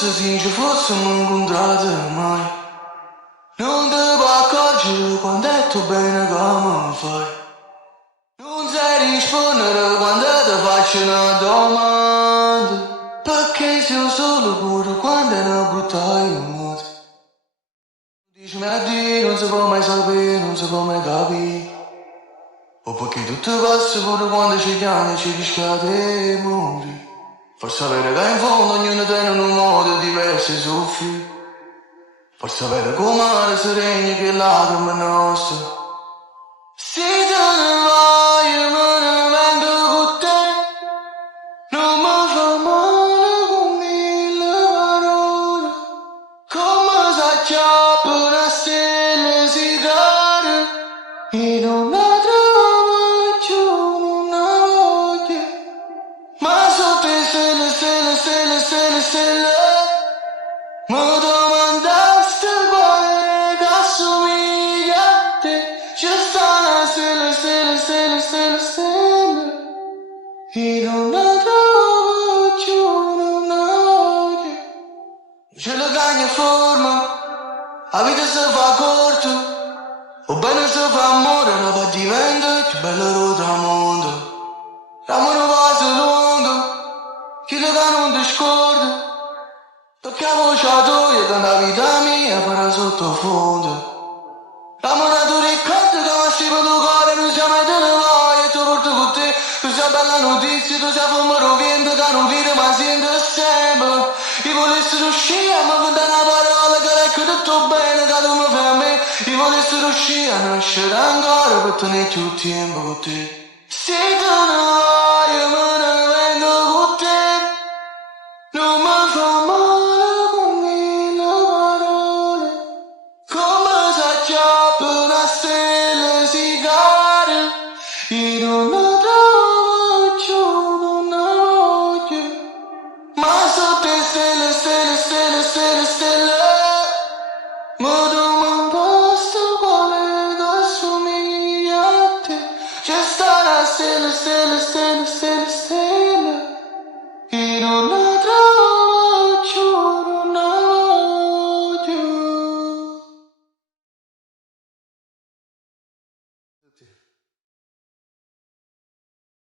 fosse, se ci fossimo incontrati mai. Non ti puoi accorgere quando è tu bene come fai. Non sai rispondere quando ti faccio una domanda. Perché sei solo pure quando è una brutta moda. Dicimi addio, non si può mai sapere, non si può mai capire. O perché tutto passa pure quando ci chiami e ci rischia di morire. Far sapere che in fondo ognuno tiene un modo diverso di soffrire. Far sapere come si regni che lacrime nostre. Se te ne vai io me ne vengo con te. Non mi fa male con mille parole. Come si acchiappa una stella si cade. E non la trovo più una voglia. Ma sotto le stelle, stelle, stelle, stelle, stelle. Mi domandaste quale che assomiglia a te. Ci stanno stelle, stelle, stelle, stelle, stelle. E non la trovo più una voglia. Ce la cagna forma, la vita si fa corta. O bene si fa amore, la va diventa più bella del tramonto. L'amore va se lungo, chi le che non ti scorda. Perché la voce tua da una vita mia farà sottofondo. L'amore tu ricordi come si può tuo cuore, non siamo te ne vai e tu porto con te. Tu sei bella notizia, tu sei fumare vento che non vede ma sente sempre. Io volessi riuscire a mi fare una parola che ecco tutto bene che tu mi fai a me. Io volessi riuscire a nascere ancora per tenere più tempo con te. Se tu ne vai, io me ne